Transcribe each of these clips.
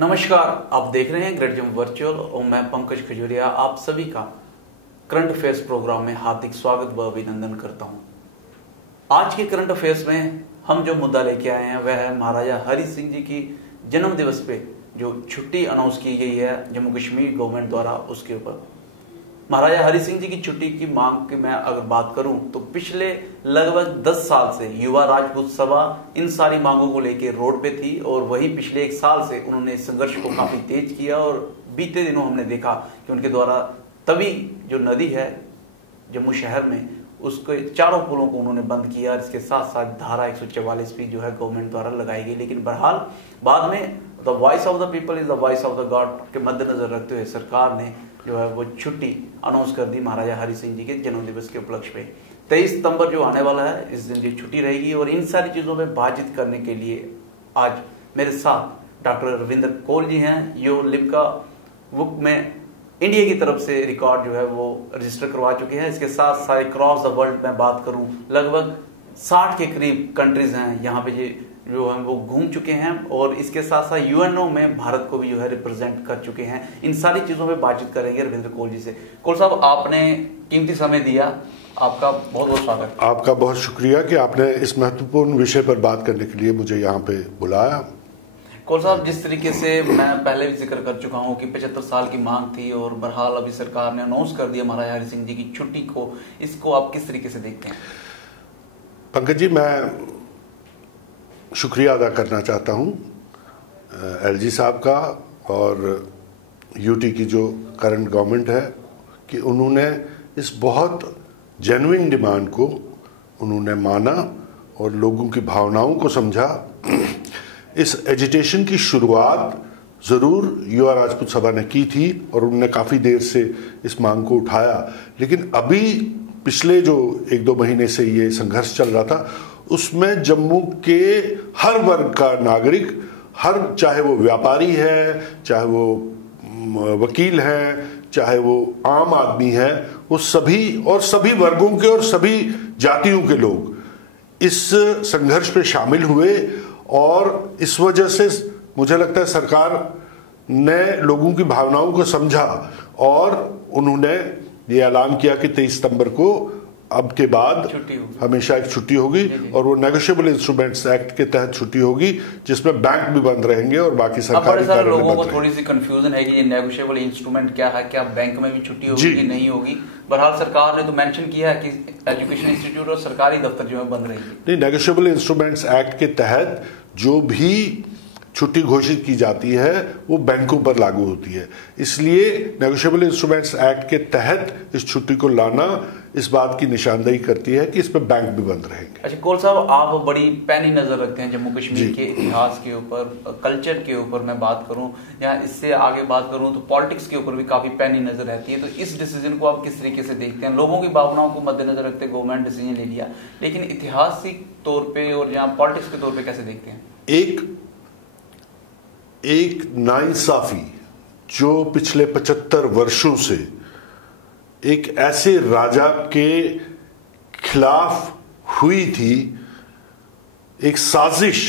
नमस्कार, आप देख रहे हैं ग्रेट जम वर्चुअल और मैं पंकज खजूरिया आप सभी का करंट अफेयर्स प्रोग्राम में हार्दिक स्वागत व अभिनंदन करता हूं। आज के करंट अफेयर्स में हम जो मुद्दा लेके आए हैं वह है महाराजा हरि सिंह जी की जन्म दिवस पे जो छुट्टी अनाउंस की गई है जम्मू कश्मीर गवर्नमेंट द्वारा, उसके ऊपर। महाराजा हरि सिंह जी की छुट्टी की मांग की मैं अगर बात करूं तो पिछले लगभग 10 साल से युवा राजपूत सभा इन सारी मांगों को लेकर रोड पे थी और वही पिछले 1 साल से उन्होंने संघर्ष को काफी तेज किया और बीते दिनों हमने देखा कि उनके द्वारा तवी जो नदी है जम्मू शहर में उसके चारों पुलों को उन्होंने बंद किया। इसके साथ साथ धारा 144 भी जो है गवर्नमेंट द्वारा लगाई गई, लेकिन बहरहाल बाद में the voice of the people is the voice of the God के मद्देनजर रखते हुए सरकार ने जो है वो छुट्टी अनाउंस कर दी महाराजा हरि सिंह जी के जन्म दिवस के उपलक्ष्य पे। 23 सितंबर जो आने वाला है इस दिन जो छुट्टी रहेगी और इन सारी चीजों में बातचीत करने के लिए आज मेरे साथ डॉक्टर रविंद्र कौल जी हैं। यो लिम्का बुक में इंडिया की तरफ से रिकॉर्ड जो है वो रजिस्टर करवा चुके हैं। इसके साथ साथ क्रॉस द वर्ल्ड में बात करूं लगभग 60 के करीब कंट्रीज हैं यहाँ पे जो है वो घूम चुके हैं और इसके साथ साथ यूएनओ में भारत को भी जो है रिप्रेजेंट कर चुके हैं। इन सारी चीजों पे बातचीत करेंगे रविंद्र कौल जी से। कौल साहब, आपने कीमती समय दिया, आपका बहुत बहुत स्वागत। आपका बहुत शुक्रिया कि आपने इस महत्वपूर्ण विषय पर बात करने के लिए मुझे यहाँ पे बुलाया। कौल साहब, जिस तरीके से मैं पहले भी जिक्र कर चुका हूँ कि 75 साल की मांग थी और बहरहाल अभी सरकार ने अनाउंस कर दिया महाराजा हरि सिंह जी की छुट्टी को, इसको आप किस तरीके से देखते हैं? पंकज जी, मैं शुक्रिया अदा करना चाहता हूँ एलजी साहब का और यूटी की जो करंट गवर्नमेंट है कि उन्होंने इस बहुत जेन्युइन डिमांड को उन्होंने माना और लोगों की भावनाओं को समझा। इस एजिटेशन की शुरुआत ज़रूर युवा राजपूत सभा ने की थी और उन्होंने काफ़ी देर से इस मांग को उठाया, लेकिन अभी पिछले जो 1-2 महीने से ये संघर्ष चल रहा था उसमें जम्मू के हर वर्ग का नागरिक, चाहे वो व्यापारी है, चाहे वो वकील है, चाहे वो आम आदमी है, वो सभी वर्गों के और सभी जातियों के लोग इस संघर्ष पे शामिल हुए और इस वजह से मुझे लगता है सरकार ने लोगों की भावनाओं को समझा और उन्होंने ये ऐलान किया कि 23 सितंबर को अब के बाद हमेशा एक छुट्टी होगी और वो नेगोशिएबल इंस्ट्रूमेंट्स एक्ट के तहत छुट्टी होगी जिसमें बैंक भी बंद रहेंगे और बाकी सरकारी कार्यालय लोगों को थोड़ी सी कंफ्यूजन है कि ये नेगोशिएबल इंस्ट्रूमेंट क्या है, क्या बैंक में भी छुट्टी होगी कि नहीं होगी? बहरहाल सरकार ने तो मेंशन किया है कि एजुकेशन इंस्टीट्यूट और सरकारी दफ्तर जो है बंद रहेंगे। नहीं, नेगोशिएबल इंस्ट्रूमेंट्स एक्ट के तहत जो भी छुट्टी घोषित की जाती है वो बैंकों पर लागू होती है, इसलिए नेगोशिएबल इंस्ट्रूमेंट्स एक्ट के तहत इस छुट्टी को लाना इस बात की निशानदेही करती है कि इस पर बैंक भी बंद रहेंगे। अच्छा कौल साहब, आप बड़ी पैनी नजर रखते हैं जम्मू कश्मीर के इतिहास के ऊपर, कल्चर के ऊपर मैं बात करूं या इससे आगे बात करूं तो पॉलिटिक्स के ऊपर भी काफी पैनी नजर रहती है, तो इस डिसीजन को आप किस तरीके से देखते हैं? लोगों की भावनाओं को मद्देनजर रखते गवर्नमेंट डिसीजन ले लिया, लेकिन ऐतिहासिक तौर पर और यहाँ पॉलिटिक्स के तौर पर कैसे देखते हैं? एक नाइंसाफी जो पिछले 75 वर्षों से एक ऐसे राजा के खिलाफ हुई थी, एक साजिश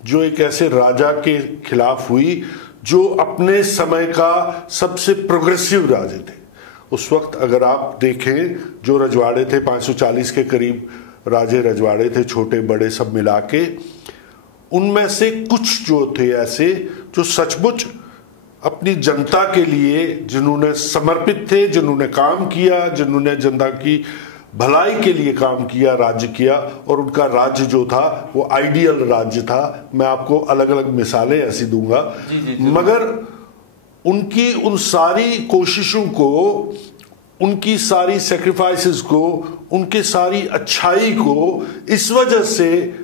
जो एक ऐसे राजा के खिलाफ हुई जो अपने समय का सबसे प्रोग्रेसिव राजा थे। उस वक्त अगर आप देखें जो रजवाड़े थे 540 के करीब राजे रजवाड़े थे, छोटे बड़े सब मिला के, उनमें से कुछ जो थे ऐसे जो सचमुच अपनी जनता के लिए जिन्होंने समर्पित थे, जिन्होंने काम किया, जिन्होंने जनता की भलाई के लिए काम किया, राज्य किया, और उनका राज्य जो था वो आइडियल राज्य था। मैं आपको अलग अलग मिसालें ऐसी दूंगा जी। मगर उनकी उन सारी कोशिशों को, उनकी सारी सेक्रीफाइसेस को, उनकी सारी अच्छाई को इस वजह से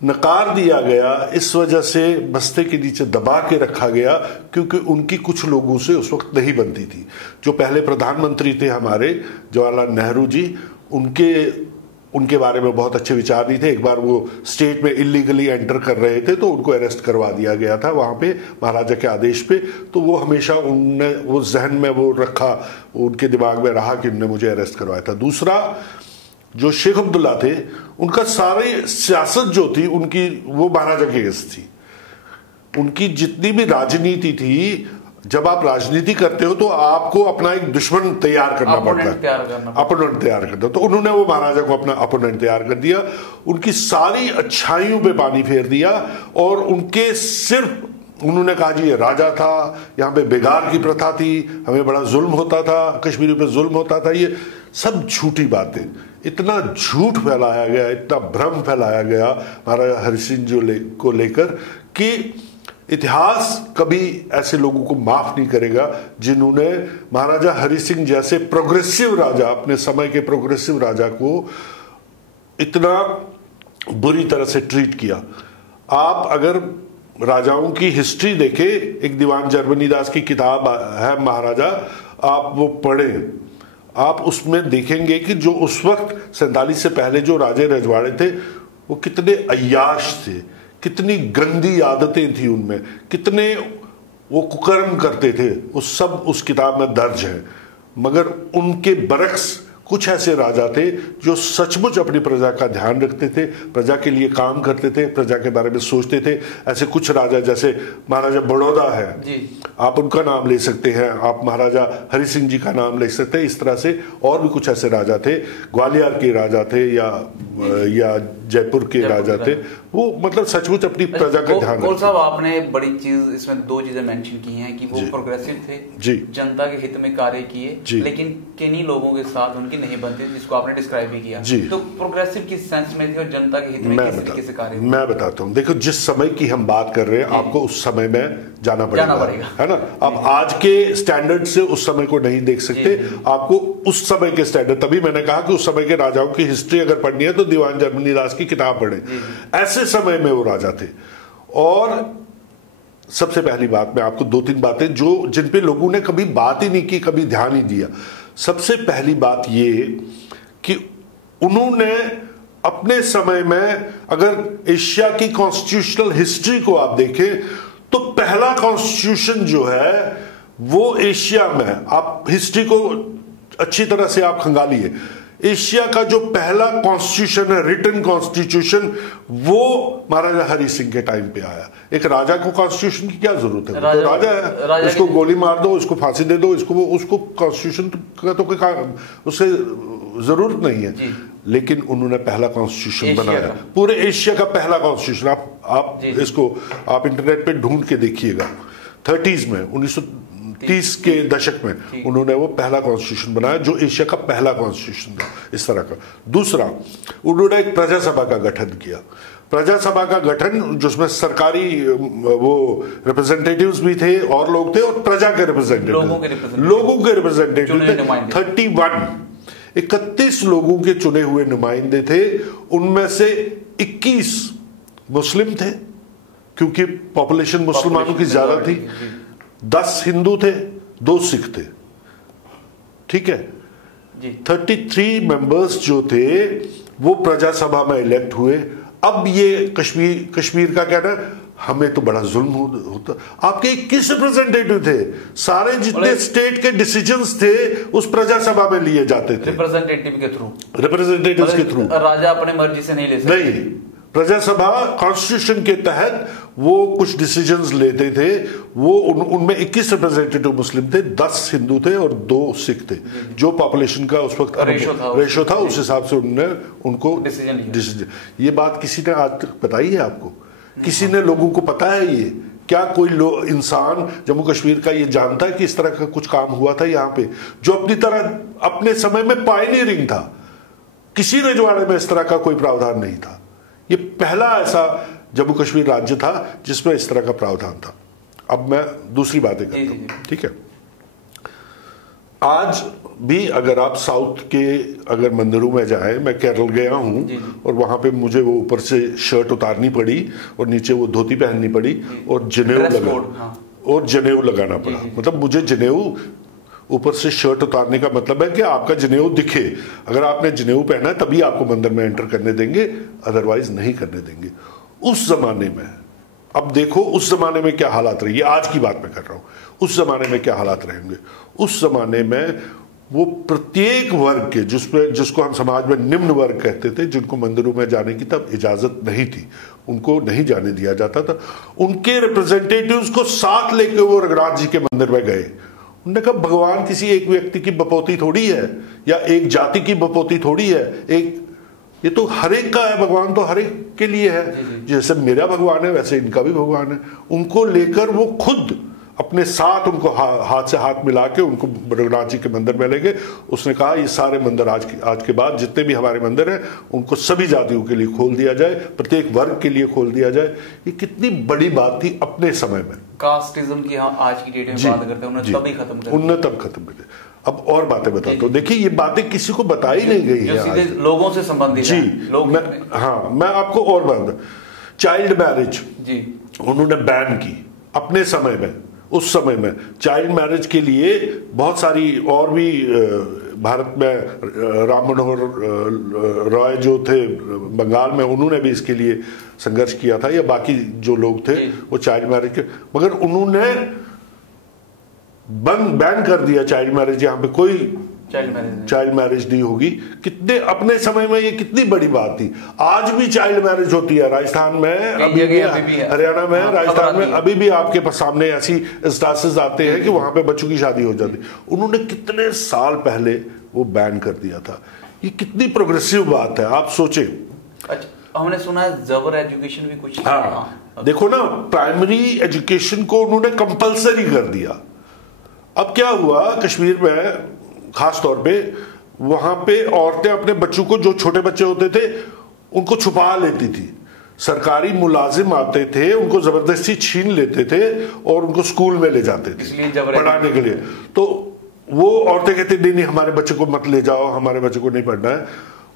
नकार दिया गया, इस वजह से बस्ते के नीचे दबा के रखा गया क्योंकि उनकी कुछ लोगों से उस वक्त नहीं बनती थी। जो पहले प्रधानमंत्री थे हमारे जवाहरलाल नेहरू जी, उनके बारे में बहुत अच्छे विचार नहीं थे। एक बार वो स्टेट में इलीगली एंटर कर रहे थे तो उनको अरेस्ट करवा दिया गया था वहां पे महाराजा के आदेश पे, तो वो हमेशा उनने वो जहन में वो रखा, उनके दिमाग में रहा कि उनने मुझे अरेस्ट करवाया था। दूसरा, जो शेख अब्दुल्ला थे, उनका सारी सियासत जो थी उनकी वो महाराजा की अगेंस्ट थी। उनकी जितनी भी राजनीति थी, जब आप राजनीति करते हो तो आपको अपना एक दुश्मन तैयार करना पड़ता है, अपोनेंट तैयार करते हो। तो उन्होंने वो महाराजा को अपना अपोनेंट तैयार कर दिया, उनकी सारी अच्छाइयों पे पानी फेर दिया और उनके सिर्फ उन्होंने कहा जी ये राजा था, यहाँ पे बेगार की प्रथा थी, हमें बड़ा जुल्म होता था, कश्मीरी पे जुल्म होता था। ये सब झूठी बातें, इतना झूठ फैलाया गया, इतना भ्रम फैलाया गया महाराजा हरि सिंह को लेकर कि इतिहास कभी ऐसे लोगों को माफ नहीं करेगा जिन्होंने महाराजा हरि सिंह जैसे प्रोग्रेसिव राजा, अपने समय के प्रोग्रेसिव राजा को इतना बुरी तरह से ट्रीट किया। आप अगर राजाओं की हिस्ट्री देखें, एक दीवान जर्मनी दास की किताब है महाराजा, आप वो पढ़ें, आप उसमें देखेंगे कि जो उस वक्त 47 से पहले जो राजे रजवाड़े थे वो कितने अय्याश थे, कितनी गंदी आदतें थी उनमें, कितने वो कुकर्म करते थे, वो सब उस किताब में दर्ज है। मगर उनके बरक्स कुछ ऐसे राजा थे जो सचमुच अपनी प्रजा का ध्यान रखते थे, प्रजा के लिए काम करते थे, प्रजा के बारे में सोचते थे। ऐसे कुछ राजा जैसे महाराजा बड़ौदा है जी, आप उनका नाम ले सकते हैं, आप महाराजा हरि सिंह जी का नाम ले सकते हैं। इस तरह से और भी कुछ ऐसे राजा थे, ग्वालियर के राजा थे या जयपुर के राजा थे, वो मतलब सचमुच अपनी प्रजा का ध्यान रखते। साहब आपने बड़ी चीज इसमें दो चीजें मेंशन की हैं कि वो प्रोग्रेसिव थे जी, जनता के हित में कार्य किए, लेकिन किन्हीं लोगों के साथ उनकी नहीं बनती, जिसको आपने डिस्क्राइब भी किया जी। तो प्रोग्रेसिव किस सेंस में थे और जनता के हित में किस तरीके से कार्य? मैं बताता हूँ, देखो जिस समय की हम बात कर रहे हैं आपको उस समय में जाना पड़ेगा, है ना। अब आज के स्टैंडर्ड से उस समय को नहीं देख सकते, आपको उस समय के स्टैंडर्ड, तभी मैंने कहा कि उस समय के राजाओं की हिस्ट्री अगर पढ़नी है तो दीवान जर्मनी दास की किताब पढ़े। ऐसे समय में वो राजा थे। और सबसे पहली बात, मैं आपको दो तीन बातें जो जिन पे लोगों ने कभी बात ही नहीं की, कभी ध्यान ही दिया। सबसे पहली बात ये कि उन्होंने अपने समय में, अगर एशिया की कॉन्स्टिट्यूशनल हिस्ट्री को आप देखें तो पहला कॉन्स्टिट्यूशन जो है वो एशिया में, आप हिस्ट्री को अच्छी तरह से आप खंगालिए, एशिया का जो पहला कॉन्स्टिट्यूशन है, रिटन कॉन्स्टिट्यूशन, वो महाराजा हरि सिंह के टाइम पे आया। एक राजा को कॉन्स्टिट्यूशन की क्या जरूरत है? तो राजा है, उसको गोली मार दो, उसको फांसी दे दो, उसको कॉन्स्टिट्यूशन का तो कोई उससे जरूरत नहीं है। लेकिन उन्होंने पहला कॉन्स्टिट्यूशन बनाया, पूरे एशिया का पहला कॉन्स्टिट्यूशन। आप इसको आप इंटरनेट पे ढूंढ के देखिएगा, 30s में, 1930 के दशक में उन्होंने वो पहला कॉन्स्टिट्यूशन बनाया जो एशिया का पहला कॉन्स्टिट्यूशन था इस तरह का। दूसरा, उन्होंने एक प्रजा सभा का गठन किया। प्रजा सभा का गठन जिसमें सरकारी वो रिप्रेजेंटेटिव्स भी थे और लोग थे, और प्रजा के रिप्रेजेंटेटिव, लोगों के रिप्रेजेंटेटिव थे। 31 लोगों के चुने हुए नुमाइंदे थे, उनमें से 21 मुस्लिम थे क्योंकि पॉपुलेशन मुसलमानों की ज्यादा थी, 10 हिंदू थे, 2 सिख थे, ठीक है। 33 मेंबर्स जो थे वो प्रजा सभा में इलेक्ट हुए। अब ये कश्मीर का कहना है हमें तो बड़ा जुल्म होता। आपके 21 रिप्रेजेंटेटिव थे, सारे जितने स्टेट के डिसीजंस थे उस प्रजा सभा में लिए जाते थे रिप्रेजेंटेटिव्स के थ्रू। राजा अपने मर्जी से नहीं ले सकते। नहीं, प्रजा सभा कॉन्स्टिट्यूशन के तहत वो कुछ डिसीजंस लेते थे। वो उनमें 21 रिप्रेजेंटेटिव मुस्लिम थे, 10 हिंदू थे और 2 सिख थे। जो पॉपुलेशन का उस वक्त रेशो था उस हिसाब से उन्होंने उनको डिसीजन। ये बात किसी ने आज तक बताई है आपको? किसी ने लोगों को पता है ये? क्या कोई इंसान जम्मू कश्मीर का ये जानता है कि इस तरह का कुछ काम हुआ था यहाँ पे, जो अपनी तरह अपने समय में पायनियरिंग था? किसी रजवाड़े में इस तरह का कोई प्रावधान नहीं था। ये पहला ऐसा जम्मू कश्मीर राज्य था जिसमें इस तरह का प्रावधान था। अब मैं दूसरी बातें करता हूं, ठीक है। आज भी अगर आप साउथ के अगर मंदिरों में जाएं, मैं केरल गया हूं और वहां पे मुझे वो ऊपर से शर्ट उतारनी पड़ी और नीचे वो धोती पहननी पड़ी और जनेऊ लगाना पड़ा। मतलब मुझे जनेऊ, ऊपर से शर्ट उतारने का मतलब है कि आपका जनेऊ दिखे। अगर आपने जनेऊ पहना है तभी आपको मंदिर में एंटर करने देंगे, अदरवाइज नहीं करने देंगे। उस जमाने में, अब देखो उस जमाने में क्या हालात रही, आज की बात मैं कर रहा हूं, उस जमाने में क्या हालात रहेंगे। उस जमाने में वो प्रत्येक वर्ग के जिसको हम समाज में निम्न वर्ग कहते थे, जिनको मंदिरों में जाने की तब इजाजत नहीं थी, उनको नहीं जाने दिया जाता था। उनके रिप्रेजेंटेटिव्स को साथ लेकर वो रघुनाथ जी के मंदिर में गए। उन्होंने कहा भगवान किसी एक व्यक्ति की बपौती थोड़ी है या एक जाति की बपौती थोड़ी है, ये तो हर एक का है, भगवान तो हर एक के लिए है। जैसे मेरा भगवान है वैसे इनका भी भगवान है। उनको लेकर वो खुद अपने साथ उनको हाथ से हाथ मिला के उनको रघुनाथ जी के मंदिर में ले गए। उसने कहा ये सारे मंदिर आज के बाद जितने भी हमारे मंदिर हैं उनको सभी जातियों के लिए खोल दिया जाए, प्रत्येक वर्ग के लिए खोल दिया जाए। ये कितनी बड़ी बात थी अपने समय में। कास्टिज्म की आज की डेट में बात करते हैं, उन्होंने तभी खत्म कर दिया। उन्होंने तब खत्म कर दिया। अब और बातें बताता हूं। देखिए ये बातें किसी को बताई नहीं गई है, सीधे लोगों से संबंधित जी। मैं आपको और बात, चाइल्ड मैरिज जी उन्होंने बैन की अपने समय में। उस समय में चाइल्ड मैरिज के लिए बहुत सारी और भी भारत में राम मनोहर रॉय जो थे बंगाल में, उन्होंने भी इसके लिए संघर्ष किया था, या बाकी जो लोग थे वो चाइल्ड मैरिज के, मगर उन्होंने बैन कर दिया चाइल्ड मैरिज। यहाँ पे कोई चाइल्ड मैरिज नहीं होगी। कितने अपने समय में ये कितनी बड़ी बात थी। आज भी चाइल्ड मैरिज होती है राजस्थान में, अभी भी हरियाणा में, राजस्थान में अभी भी आपके सामने ऐसी इंस्टांसेस आते हैं कि वहां पे बच्चों की शादी हो जाती। उन्होंने कितने साल पहले वो बैन कर दिया था। ये कितनी प्रोग्रेसिव बात है, आप सोचे। अच्छा, हमने सुना है जबर एजुकेशन भी कुछ। हाँ, देखो ना, प्राइमरी एजुकेशन को उन्होंने कंपलसरी कर दिया। अब क्या हुआ कश्मीर में खास तौर पे, वहां पे औरतें अपने बच्चों को, जो छोटे बच्चे होते थे उनको छुपा लेती थी। सरकारी मुलाजिम आते थे, उनको जबरदस्ती छीन लेते थे और उनको स्कूल में ले जाते थे पढ़ाने के लिए। तो वो औरतें कहती नहीं हमारे बच्चे को मत ले जाओ, हमारे बच्चे को नहीं पढ़ना है।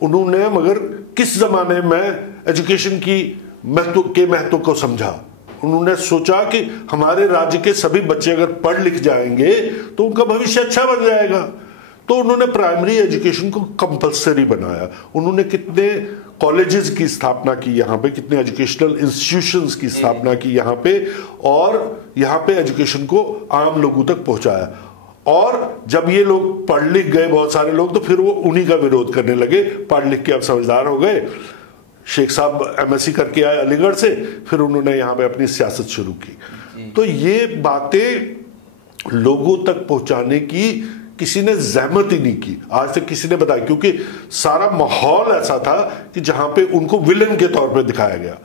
उन्होंने मगर किस जमाने में एजुकेशन की महत्व को समझा। उन्होंने सोचा कि हमारे राज्य के सभी बच्चे अगर पढ़ लिख जाएंगे तो उनका भविष्य अच्छा बन जाएगा। तो उन्होंने प्राइमरी एजुकेशन को कंपलसरी बनाया। उन्होंने कितने कॉलेजेस की स्थापना की यहाँ पे, कितने एजुकेशनल इंस्टीट्यूशंस की स्थापना की यहाँ पे, और यहाँ पे एजुकेशन को आम लोगों तक पहुंचाया। और जब ये लोग पढ़ लिख गए बहुत सारे लोग, तो फिर वो उन्हीं का विरोध करने लगे। पढ़ लिख के अब समझदार हो गए। शेख साहब एमएससी करके आए अलीगढ़ से, फिर उन्होंने यहाँ पे अपनी सियासत शुरू की। तो ये बातें लोगों तक पहुंचाने की किसी ने जहमत ही नहीं की, आज तक किसी ने बताया, क्योंकि सारा माहौल ऐसा था कि जहां पे उनको विलन के तौर पे दिखाया गया।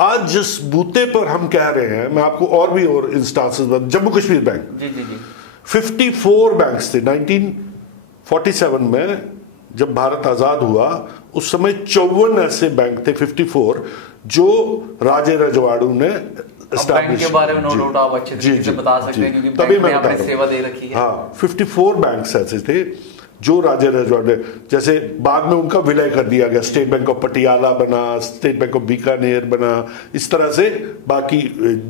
आज जिस बूते पर हम कह रहे हैं, मैं आपको और भी और इंस्टांसेस, जम्मू कश्मीर बैंक, जी जी जी 54 बैंक्स थे 1947 में जब भारत आजाद हुआ। उस समय 54 ऐसे बैंक थे 54 जो राजे रजवाड़ू ने बैंक के बारे में नो डाउट आप अच्छे तरीके से बता सकते हैं, क्योंकि बैंक में आपने सेवा दे रखी है। हाँ, 54 बैंक्स ऐसे थे जो राजे रजवाड़ू ने, जैसे बाद में उनका विलय कर दिया गया, स्टेट बैंक ऑफ पटियाला बना, स्टेट बैंक ऑफ बीकानेर बना, इस तरह से बाकी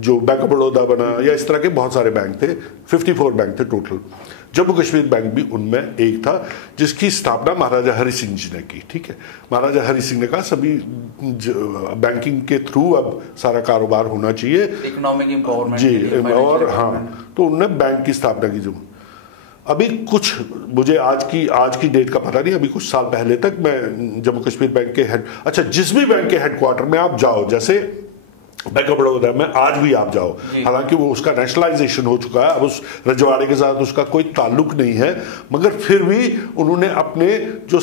जो बैंक ऑफ बड़ौदा बना, या इस तरह के बहुत सारे बैंक थे। 54 बैंक थे टोटल। जम्मू कश्मीर बैंक भी उनमें एक था, जिसकी स्थापना महाराजा हरि सिंह जी ने की। ठीक है, महाराजा हरि सिंह ने कहा सभी बैंकिंग के थ्रू अब सारा कारोबार होना चाहिए, इकोनॉमिक एम्पावरमेंट जी। और हाँ, तो उन्होंने बैंक की स्थापना की। जो अभी कुछ, मुझे आज की डेट का पता नहीं, अभी कुछ साल पहले तक मैं जम्मू कश्मीर बैंक के जिस भी बैंक के हेडक्वार्टर में आप जाओ, जैसे बैंक ऑफ बड़ौदा में आज भी आप जाओ, हालांकि वो उसका नेशनलाइजेशन हो चुका है, अब उस रजवाड़े के साथ उसका कोई ताल्लुक नहीं है, मगर फिर भी उन्होंने अपने जो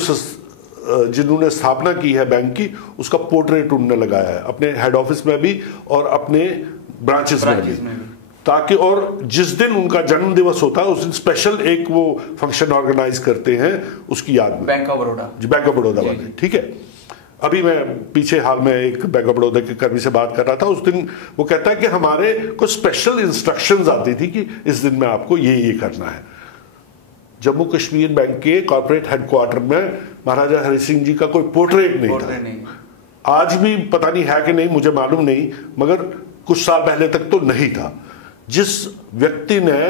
जिन्होंने स्थापना की है बैंक की, उसका पोर्ट्रेट उन्होंने लगाया है अपने हेड ऑफिस में भी और अपने ब्रांचेस में भी, ताकि और जिस दिन उनका जन्म दिवस होता है उस दिन स्पेशल एक वो फंक्शन ऑर्गेनाइज करते हैं उसकी याद में। Bank of Baroda, bank of Baroda वाले, ठीक है। अभी मैं पीछे हाल में एक बैंक ऑफ बड़ौदा के कर्मी से बात कर रहा था, उस दिन वो कहता है कि हमारे को स्पेशल इंस्ट्रक्शंस आती थी कि इस दिन में आपको ये करना है। जम्मू कश्मीर बैंक के कॉर्पोरेट हेडक्वार्टर में महाराजा हरि सिंह जी का कोई पोर्ट्रेट नहीं था। आज भी पता नहीं है कि नहीं, मुझे मालूम नहीं, मगर कुछ साल पहले तक तो नहीं था। जिस व्यक्ति ने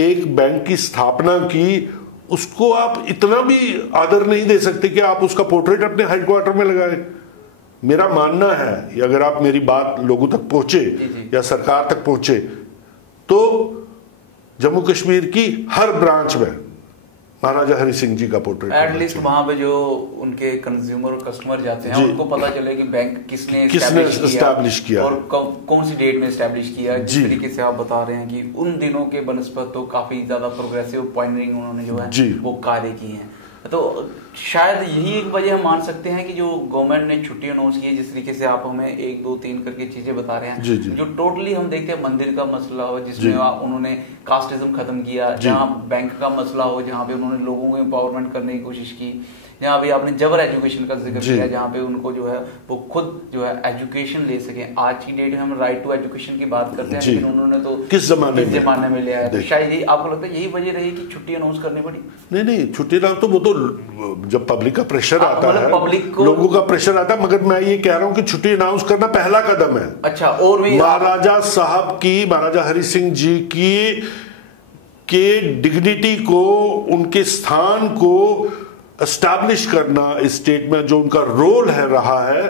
एक बैंक की स्थापना की, उसको आप इतना भी आदर नहीं दे सकते कि आप उसका पोर्ट्रेट अपने हेडक्वार्टर में लगाएं। मेरा मानना है, अगर आप मेरी बात लोगों तक पहुंचे या सरकार तक पहुंचे, तो जम्मू कश्मीर की हर ब्रांच में महाराजा हरि सिंह जी का पोर्ट्रेट एटलीस्ट वहां पे जो उनके कंज्यूमर और कस्टमर जाते हैं उनको पता चले कि बैंक किसने एस्टैब्लिश किया और कौन सी डेट में एस्टैब्लिश किया। जिस तरीके से आप बता रहे हैं कि उन दिनों के बनस्पत तो काफी ज्यादा प्रोग्रेसिव पॉइंटरिंग उन्होंने जो है वो कार्य किए हैं। तो शायद यही एक वजह हम मान सकते हैं कि जो गवर्नमेंट ने छुट्टी अनाउंस की है, जिस तरीके से आप हमें 1 2 3 करके चीजें बता रहे हैं, जो टोटली हम देखते हैं मंदिर का मसला हो जिसमें उन्होंने कास्टिज्म खत्म किया, जहां बैंक का मसला हो जहां पे उन्होंने लोगों को एम्पावरमेंट करने की कोशिश की, जहाँ पे आपने जबर एजुकेशन का जिक्र किया जहाँ पे उनको जो है वो खुद जो है एजुकेशन ले सके। आज की डेट में हम राइट टू एजुकेशन की बात करते हैं, लेकिन उन्होंने तो किस जमाने में लिया है। तो शायद ही आपको लगता है यही वजह रही कि छुट्टी अनाउंस करनी पड़ी? नहीं, छुट्टी ना तो वो तो जब पब्लिक का प्रेशर आता है, पब्लिक को लोगों का प्रेशर आता है, मगर मैं ये कह रहा हूँ कि छुट्टी अनाउंस करना पहला कदम है। अच्छा, और महाराजा साहब की, महाराजा हरि सिंह जी की के डिग्निटी को, उनके स्थान को एस्टैब्लिश करना, इस स्टेट में जो उनका रोल है रहा है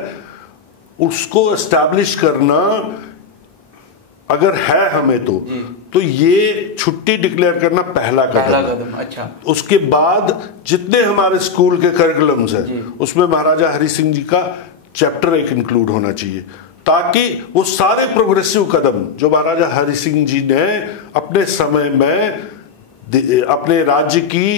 उसको एस्टैब्लिश करना अगर है हमें तो ये छुट्टी डिक्लेयर करना पहला कदम। अच्छा, उसके बाद जितने हमारे स्कूल के करिकुलम्स हैं उसमें महाराजा हरि सिंह जी का चैप्टर एक इंक्लूड होना चाहिए, ताकि वो सारे प्रोग्रेसिव कदम जो महाराजा हरि सिंह जी ने अपने समय में अपने राज्य की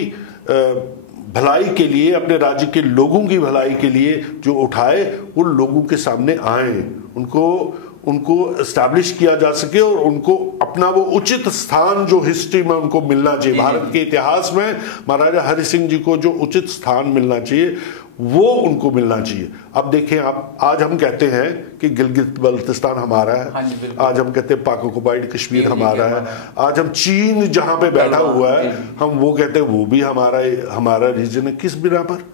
भलाई के लिए, अपने राज्य के लोगों की भलाई के लिए जो उठाए, वो लोगों के सामने आए, उनको एस्टैब्लिश किया जा सके और उनको अपना वो उचित स्थान जो हिस्ट्री में उनको मिलना चाहिए, भारत के इतिहास में महाराजा हरि सिंह जी को जो उचित स्थान मिलना चाहिए वो उनको मिलना चाहिए। अब देखें आप, आज हम कहते हैं कि गिलगित बल्तिस्तान हमारा है, आज हम कहते हैं पाक ऑक्युपाइड कश्मीर हमारा है, आज हम चीन जहां पे बैठा हुआ है हम वो कहते हैं वो भी हमारा रीजन है। किस बिना पर?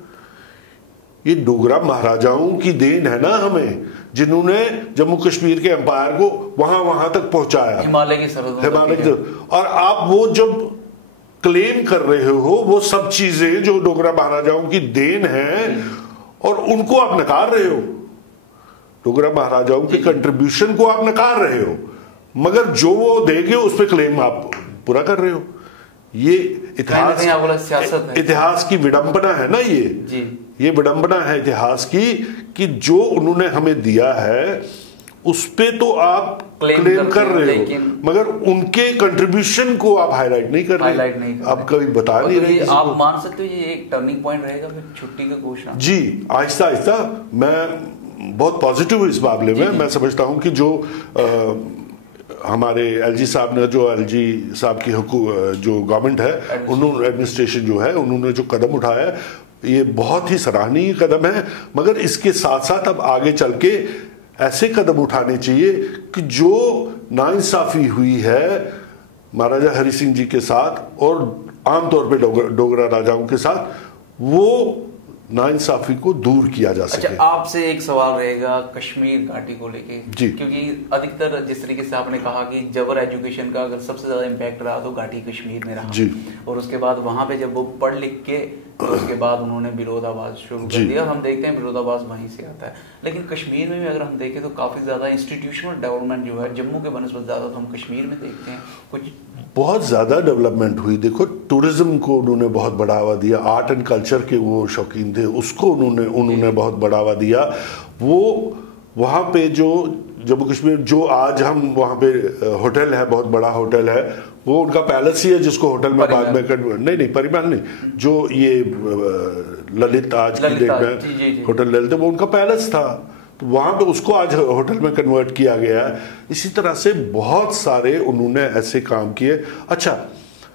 ये डोगरा महाराजाओं की देन है ना हमें, जिन्होंने जम्मू कश्मीर के एम्पायर को वहां तक पहुंचाया, हिमालय की सरहदों। और आप वो जब क्लेम कर रहे हो वो सब चीजें जो डोगरा महाराजाओं की देन है और उनको आप नकार रहे हो, डोगरा महाराजाओं के कंट्रीब्यूशन को आप नकार रहे हो, मगर जो वो देंगे उस पर क्लेम आप पूरा कर रहे हो। ये इतिहास की विडंबना है ना, ये विडंबना है इतिहास की कि जो उन्होंने हमें दिया है उस पे तो आप क्लेम कर रहे हो, मगर उनके कंट्रीब्यूशन को आप हाईलाइट नहीं कर रहे, आप कभी बता नहीं रहे। आप मान सकते हो ये एक टर्निंग पॉइंट रहेगा फिर छुट्टी का घोषणा? जी, आहिस्ता आहिस्ता मैं बहुत पॉजिटिव इस मामले में। मैं समझता हूं कि जो हमारे एलजी साहब ने, जो एलजी साहब की जो गवर्नमेंट है, उन्होंने एडमिनिस्ट्रेशन जो है उन्होंने जो कदम उठाया है ये बहुत ही सराहनीय कदम है, मगर इसके साथ साथ अब आगे चल के ऐसे कदम उठाने चाहिए कि जो नाइंसाफी हुई है महाराजा हरि सिंह जी के साथ और आमतौर पे डोगरा राजाओं के साथ, वो नाइंसाफी को दूर किया जा सके। अच्छा, आपसे एक सवाल रहेगा कश्मीर घाटी को लेके, क्योंकि अधिकतर जिस तरीके से आपने कहा कि जबर एजुकेशन का अगर सबसे ज्यादा इम्पैक्ट रहा तो घाटी कश्मीर में रहा, और उसके बाद वहां पे जब वो पढ़ लिख के तो उसके बाद उन्होंने विरोधाभास शुरू कर दिया। हम देखते हैं विरोधाभास वहीं से आता है, लेकिन कश्मीर में भी अगर हम देखें तो काफी ज्यादा इंस्टीट्यूशनल डेवलपमेंट जो है जम्मू के बनस्पत ज्यादा तो हम कश्मीर में देखते हैं, कुछ बहुत ज्यादा डेवलपमेंट हुई। देखो, टूरिज्म को उन्होंने बहुत बढ़ावा दिया, आर्ट एंड कल्चर के वो शौकीन थे, उसको उन्होंने बहुत बढ़ावा दिया। वो वहाँ पे जो जम्मू कश्मीर, जो आज हम वहाँ पे होटल है, बहुत बड़ा होटल है, वो उनका पैलेस ही है जिसको होटल में बाद में नहीं परिमल नहीं, जो ये ललित आज की डेट में होटल ललित, वो उनका पैलेस था, तो वहां पे उसको आज होटल में कन्वर्ट किया गया है। इसी तरह से बहुत सारे उन्होंने ऐसे काम किए। अच्छा,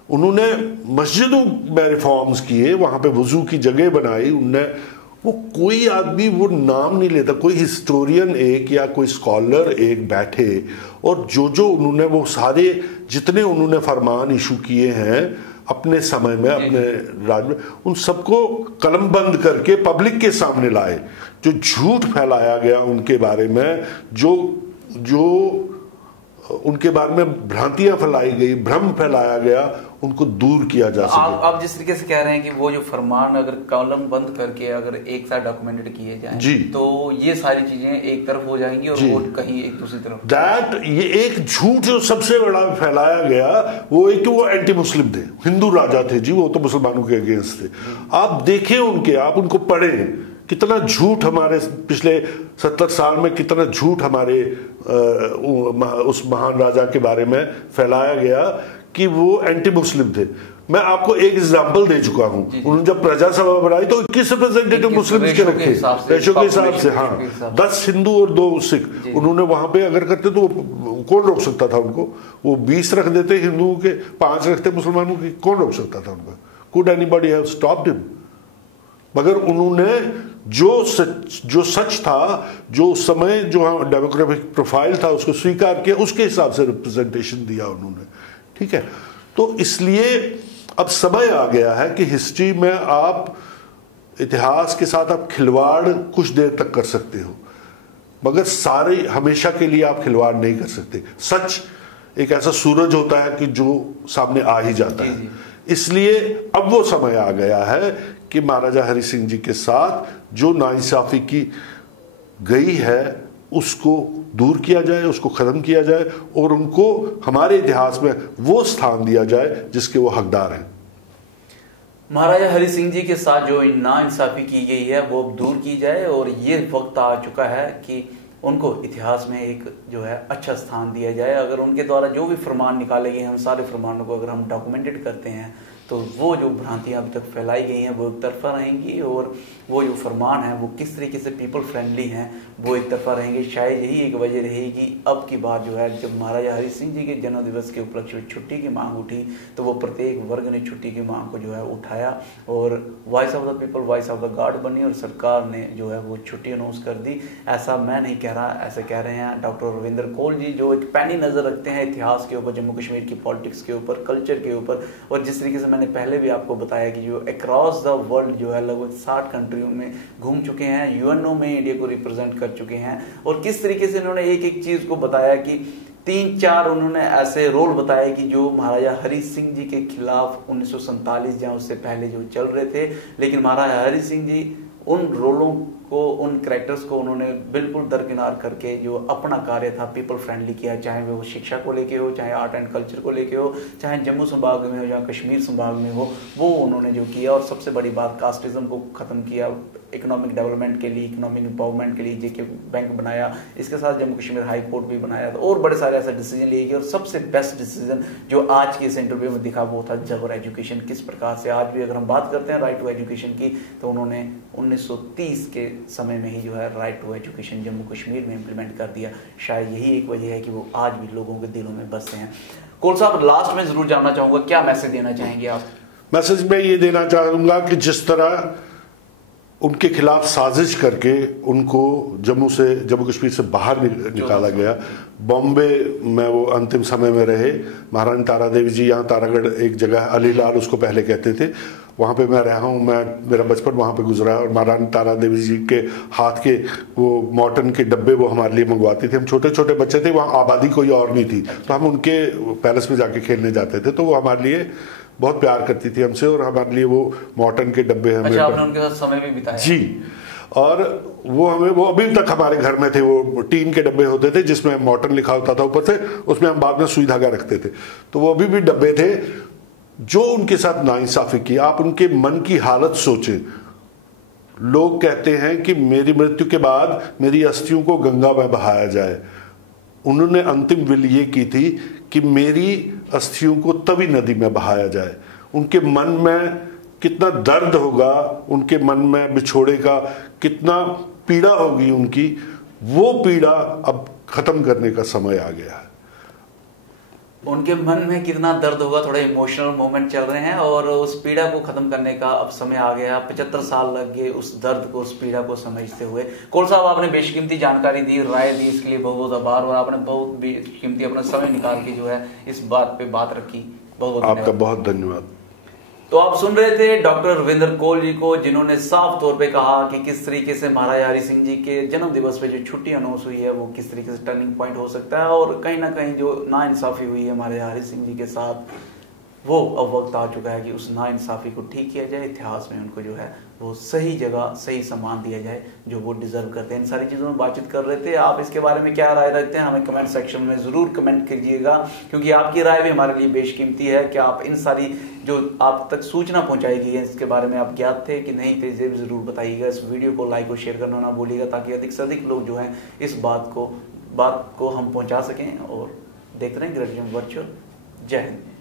उन्होंने मस्जिदों में रिफॉर्म्स किए, वहां पे वजू की जगह बनाई उनने। वो कोई आदमी वो नाम नहीं लेता, कोई हिस्टोरियन एक या कोई स्कॉलर एक बैठे और जो उन्होंने वो सारे जितने उन्होंने फरमान इशू किए हैं अपने समय में, अपने राज्य में, उन सबको कलम बंद करके पब्लिक के सामने लाए। जो झूठ फैलाया गया उनके बारे में, जो उनके बारे में भ्रांतियां फैलाई गई, भ्रम फैलाया गया, उनको दूर किया जा सके। आप जिस तरीके से कह रहे हैं कि वो जो फरमान अगर कॉलम बंद करके अगर एक साथ डॉक्यूमेंटेड किए जाएं जी, तो ये सारी चीजें एक तरफ हो जाएंगी और वो कहीं एक दूसरी तरफ। दैट ये एक झूठ जो सबसे बड़ा फैलाया गया वो एक, वो एंटी मुस्लिम थे, हिंदू राजा थे जी, वो तो मुसलमानों के अगेंस्ट थे। आप देखें उनके, आप उनको पढ़ें, कितना झूठ हमारे पिछले 70 साल में, कितना झूठ हमारे उस महान राजा के बारे में फैलाया गया कि वो एंटी मुस्लिम थे। मैं आपको एक एग्जांपल दे चुका हूं, उन्होंने जब प्रजा सभा बनाई तो 21 रिप्रेजेंटेटिव मुस्लिम के रखे, रेशो के हिसाब से, हाँ, 10 हिंदू और 2 सिख। उन्होंने वहां पे अगर करते तो कौन रोक सकता था उनको? वो 20 रख देते हिंदुओं के, 5 रखते मुसलमानों के, कौन रोक सकता था उनको? Could anybody have stopped him? मगर उन्होंने जो सच था, जो उस समय जो डेमोग्राफिक प्रोफाइल था, उसको स्वीकार किया, उसके हिसाब से रिप्रेजेंटेशन दिया उन्होंने। ठीक है, तो इसलिए अब समय आ गया है कि हिस्ट्री में आप, इतिहास के साथ आप खिलवाड़ कुछ देर तक कर सकते हो, मगर सारे हमेशा के लिए आप खिलवाड़ नहीं कर सकते। सच एक ऐसा सूरज होता है कि जो सामने आ ही जाता है। इसलिए अब वो समय आ गया है कि महाराजा हरि सिंह जी के साथ जो नाइंसाफी की गई है उसको दूर किया जाए, उसको खत्म किया जाए और उनको हमारे इतिहास में वो स्थान दिया जाए जिसके वो हकदार हैं। महाराजा हरि सिंह जी के साथ जो नाइंसाफी की गई है वो अब दूर की जाए और ये वक्त आ चुका है कि उनको इतिहास में एक जो है अच्छा स्थान दिया जाए। अगर उनके द्वारा जो भी फरमान निकाले गए हैं, हम सारे फरमानों को अगर हम डॉक्यूमेंटेड करते हैं तो वो जो भ्रांतियां अभी तक फैलाई गई हैं वो एक तरफा रहेंगी और वो जो फरमान है वो किस तरीके से पीपल फ्रेंडली हैं वो एक तरफा रहेंगे। शायद यही एक वजह रहेगी अब की बार जो है, जब महाराजा हरि सिंह जी के जन्म दिवस के उपलक्ष्य में छुट्टी की मांग उठी तो वो प्रत्येक वर्ग ने छुट्टी की मांग को जो है उठाया और voice of the people, voice of the God बनी और सरकार ने जो है वो छुट्टी अनाउंस कर दी। ऐसा मैं नहीं कह रहा, ऐसे कह रहे हैं डॉक्टर रविंद्र कौल जी, जो एक पैनी नजर रखते हैं इतिहास के ऊपर, जम्मू कश्मीर की पॉलिटिक्स के ऊपर, कल्चर के ऊपर। और जिस तरीके से मैंने पहले भी आपको बताया कि जो अक्रॉस द वर्ल्ड जो है लगभग 60 कंट्रियों में घूम चुके हैं, यूएनओ में इंडिया को रिप्रेजेंट कर चुके हैं और किस तरीके से इन्होंने एक एक चीज को बताया कि 3-4 उन्होंने ऐसे रोल बताए कि जो महाराजा हरि सिंह जी के खिलाफ 1947 या उससे पहले जो चल रहे थे, लेकिन महाराजा हरि सिंह जी उन रोलों को, उन कैरेक्टर्स को उन्होंने बिल्कुल दरकिनार करके जो अपना कार्य था पीपल फ्रेंडली किया, चाहे वो शिक्षा को लेके हो, चाहे आर्ट एंड कल्चर को लेके हो, चाहे जम्मू संभाग में हो या कश्मीर संभाग में हो, वो उन्होंने जो किया। और सबसे बड़ी बात, कास्टिज्म को खत्म किया, इकोनॉमिक डेवलपमेंट के लिए, इकोनॉमिक एम्पावरमेंट के लिए जेके बैंक बनाया, इसके साथ जम्मू कश्मीर हाई कोर्ट भी बनाया था और बड़े सारे ऐसे डिसीजन लिए गए। और सबसे बेस्ट डिसीजन जो आज के इस इंटरव्यू में दिखा वो था जबर एजुकेशन। किस प्रकार से आज भी अगर हम बात करते हैं राइट टू एजुकेशन की, तो उन्होंने 1930 के समय में ही जो है right to education Jammu Kashmir में इंप्लीमेंट कर दिया। शायद यही एक वजह है कि वो आज भी लोगों के दिलों में बसते हैं। कौल साहब, लास्ट में जरूर जानना चाहूंगा, क्या मैसेज देना चाहेंगे आप? मैसेज मैं ये देना चाहूंगा कि जिस तरह उनके खिलाफ साजिश करके उनको जम्मू कश्मीर से बाहर निकाला गया, बॉम्बे में वो अंतिम समय में रहे। महारानी तारा देवी जी, यहाँ तारागढ़ एक जगह अलीलाल उसको पहले कहते थे, वहाँ पे मैं रहा हूँ, मेरा बचपन वहाँ पे गुजरा है। और महारानी तारा देवी जी के हाथ के वो मॉर्टन के डब्बे वो हमारे लिए मंगवाती थी। हम छोटे छोटे बच्चे थे, वहाँ आबादी कोई और नहीं थी, तो हम उनके पैलेस में जाके खेलने जाते थे, तो वो हमारे लिए बहुत प्यार करती थी हमसे और हमारे लिए वो मॉर्टन के डब्बे हमें, अच्छा, आपने उनके साथ समय भी बिताया? जी, और वो अभी तक हमारे घर में थे। वो टीन के डब्बे होते थे जिसमें मॉर्टन लिखा होता था ऊपर से, उसमें हम बाद में सुई धागा रखते थे, तो वो अभी भी डब्बे थे। जो उनके साथ नाइंसाफी की, आप उनके मन की हालत सोचें। लोग कहते हैं कि मेरी मृत्यु के बाद मेरी अस्थियों को गंगा में बहाया जाए। उन्होंने अंतिम विल ये की थी कि मेरी अस्थियों को तवी नदी में बहाया जाए। उनके मन में कितना दर्द होगा, उनके मन में बिछोड़े का कितना पीड़ा होगी उनकी, वो पीड़ा अब खत्म करने का समय आ गया है। उनके मन में कितना दर्द होगा, थोड़े इमोशनल मोमेंट चल रहे हैं और उस पीड़ा को खत्म करने का अब समय आ गया। 75 साल लग गए उस दर्द को, उस पीड़ा को समझते हुए। कौल साहब, आपने बेशकीमती जानकारी दी, राय दी, इसके लिए बहुत बहुत आभार और आपने बहुत बेशकीमती अपना समय निकाल के जो है इस बात पे बात रखी। बहुत बहुत आपका बहुत धन्यवाद। तो आप सुन रहे थे डॉक्टर रविंद्र कौल जी को, जिन्होंने साफ तौर पे कहा कि किस तरीके से महाराजा हरि सिंह जी के जन्म दिवस पे जो छुट्टी अनाउंस हुई है वो किस तरीके से टर्निंग पॉइंट हो सकता है और कहीं ना कहीं जो नाइंसाफी हुई है महाराजा हरि सिंह जी के साथ वो अब वक्त आ चुका है कि उस नाइंसाफ़ी को ठीक किया जाए, इतिहास में उनको जो है वो सही जगह सही सम्मान दिया जाए जो वो डिजर्व करते हैं। इन सारी चीज़ों में बातचीत कर रहे थे। आप इसके बारे में क्या राय रखते हैं हमें कमेंट सेक्शन में ज़रूर कमेंट कीजिएगा, क्योंकि आपकी राय भी हमारे लिए बेशकीमती है। कि आप इन सारी जो आप तक सूचना पहुंचाई गई है इसके बारे में आप ज्ञात थे कि नहीं थे, ज़रूर बताइएगा। इस वीडियो को लाइक और शेयर करना ना भूलिएगा, ताकि अधिक से अधिक लोग जो हैं इस बात को हम पहुँचा सकें। और देखते रहें ग्रेट जम्प वर्चुअल। जय हिंद।